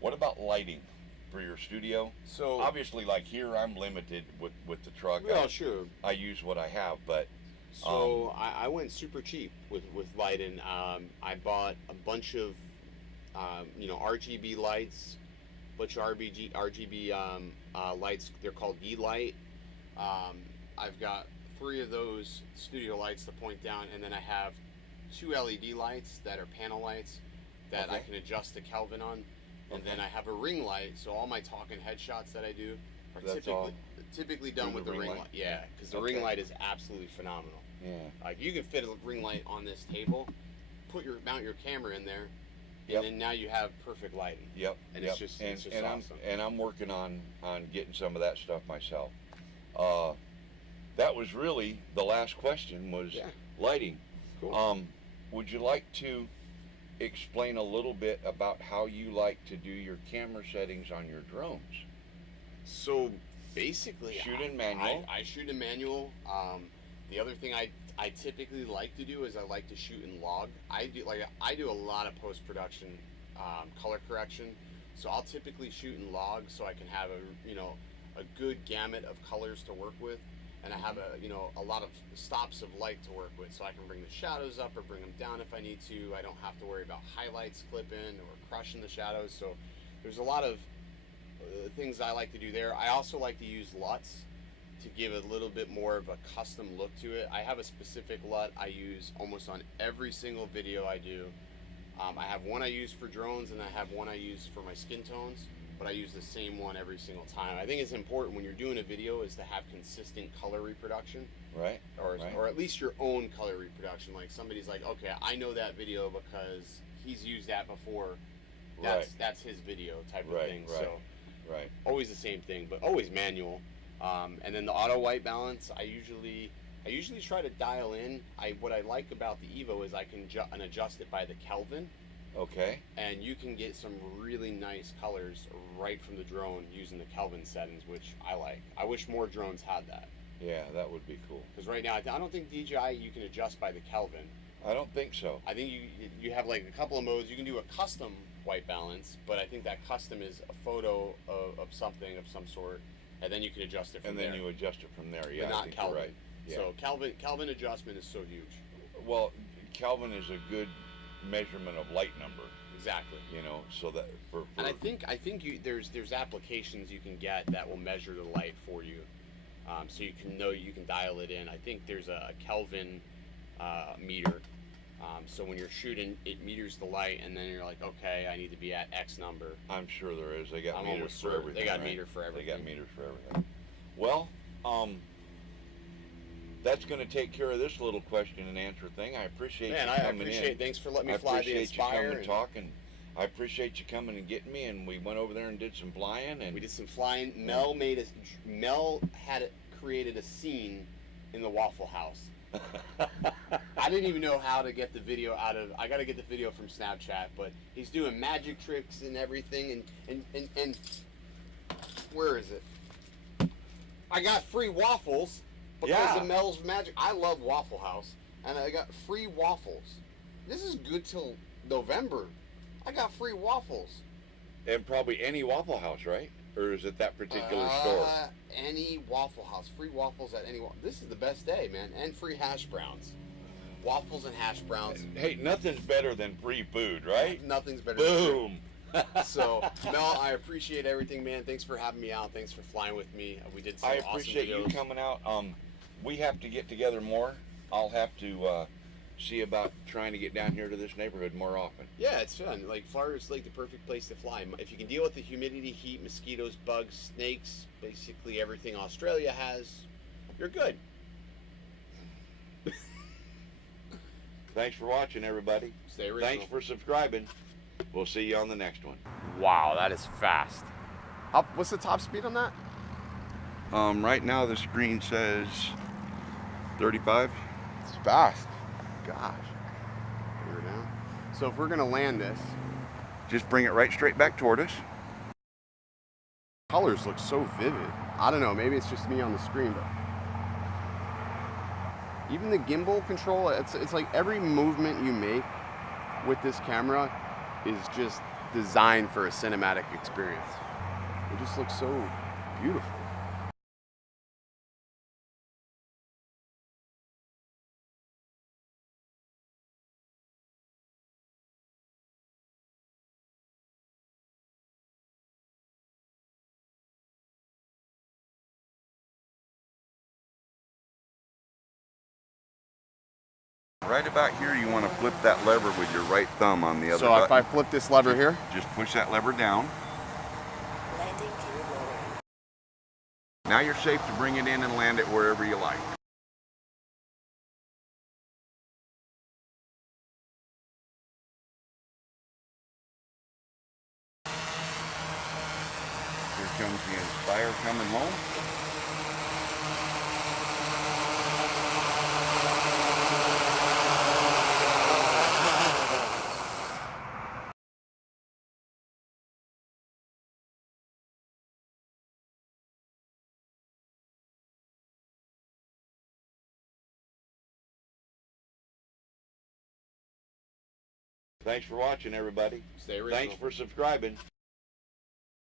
What about lighting for your studio? So obviously, like here, I'm limited with the truck. well, sure. I use what I have, but So I went super cheap with lighting. I bought a bunch of RGB lights, bunch of RGB lights. They're called E-Light. I've got 3 of those studio lights to point down, and then I have 2 LED lights that are panel lights that I can adjust the Kelvin on. And then I have a ring light, so all my talking headshots that I do are typically done with the ring light. Yeah, because the ring light is absolutely phenomenal. Yeah. Like you can fit a ring light on this table, mount your camera in there, and then now you have perfect lighting. Yep. And it's just awesome. I'm working on getting some of that stuff myself. That was really the last question was lighting. Cool. Would you like to explain a little bit about how you like to do your camera settings on your drones? So basically, shoot in manual. I shoot in manual. The other thing I typically like to do is I like to shoot in log. I do a lot of post production color correction, so I'll typically shoot in log so I can have a good gamut of colors to work with, and I have a lot of stops of light to work with, so I can bring the shadows up or bring them down if I need to. I don't have to worry about highlights clipping or crushing the shadows. So there's a lot of things I like to do there. I also like to use LUTs to give a little bit more of a custom look to it. I have a specific LUT I use almost on every single video I do. I have one I use for drones, and I have one I use for my skin tones, but I use the same one every single time. I think it's important when you're doing a video is to have consistent color reproduction. Right. Or at least your own color reproduction. Like somebody's like, okay, I know that video because he's used that before. That's his video type of thing. So always the same thing, but always manual. And then the auto white balance, I usually try to dial in. What I like about the Evo is I can adjust it by the Kelvin. Okay. And you can get some really nice colors right from the drone using the Kelvin settings, which I like. I wish more drones had that. Yeah, that would be cool. Because right now, I don't think DJI you can adjust by the Kelvin. I don't think so. I think you have like a couple of modes. You can do a custom white balance, but I think that custom is a photo of something of some sort, and then you can adjust it from there. And then you adjust it from there, yeah. But not Kelvin. Right. Yeah. So Kelvin adjustment is so huge. Well, Kelvin is a good measurement of light number. Exactly. So that and I think there's applications you can get that will measure the light for you, so you can dial it in. I think there's a Kelvin meter, so when you're shooting, it meters the light, and then you're like, okay, I need to be at X number. I'm sure there is. They got meters for everything. They got meter for everything. They got meters for everything. Well, that's going to take care of this little question and answer thing. I appreciate you coming in. Thanks for letting me fly the Inspire. I appreciate you coming and talking. I appreciate you coming and getting me, and we went over there and did some flying. And we did some flying. Mel had created a scene in the Waffle House. I didn't even know how to get the video I got to get the video from Snapchat, but he's doing magic tricks and everything, and where is it? I got free waffles because of Mel's magic. I love Waffle House, and I got free waffles. This is good till November. I got free waffles. And probably any Waffle House, right? Or is it that particular store? Any Waffle House. Free waffles at any. This is the best day, man. And free hash browns. Waffles and hash browns. Hey, nothing's better than free food, right? Nothing's better Boom. than free. So, Mel, I appreciate everything, man. Thanks for having me out. Thanks for flying with me. We did some awesome videos. I appreciate you coming out. We have to get together more. I'll have to see about trying to get down here to this neighborhood more often. Yeah, it's fun. Like Florida's like the perfect place to fly. If you can deal with the humidity, heat, mosquitoes, bugs, snakes, basically everything Australia has, you're good. Thanks for watching, everybody. Stay original. Thanks for subscribing. We'll see you on the next one. Wow, that is fast. What's the top speed on that? Right now the screen says 35. It's fast. Gosh. Here now. So if we're gonna land this, just bring it right straight back toward us. Colors look so vivid. I don't know, maybe it's just me on the screen, but even the gimbal control, it's like every movement you make with this camera is just designed for a cinematic experience. It just looks so beautiful. Right about here, you want to flip that lever with your right thumb on the other So button. if I flip this lever here, Just push that lever down. Landing gear lowered. Now you're safe to bring it in and land it wherever you like. Here comes the Inspire coming home. Thanks for watching, everybody. stay original. Thanks for subscribing.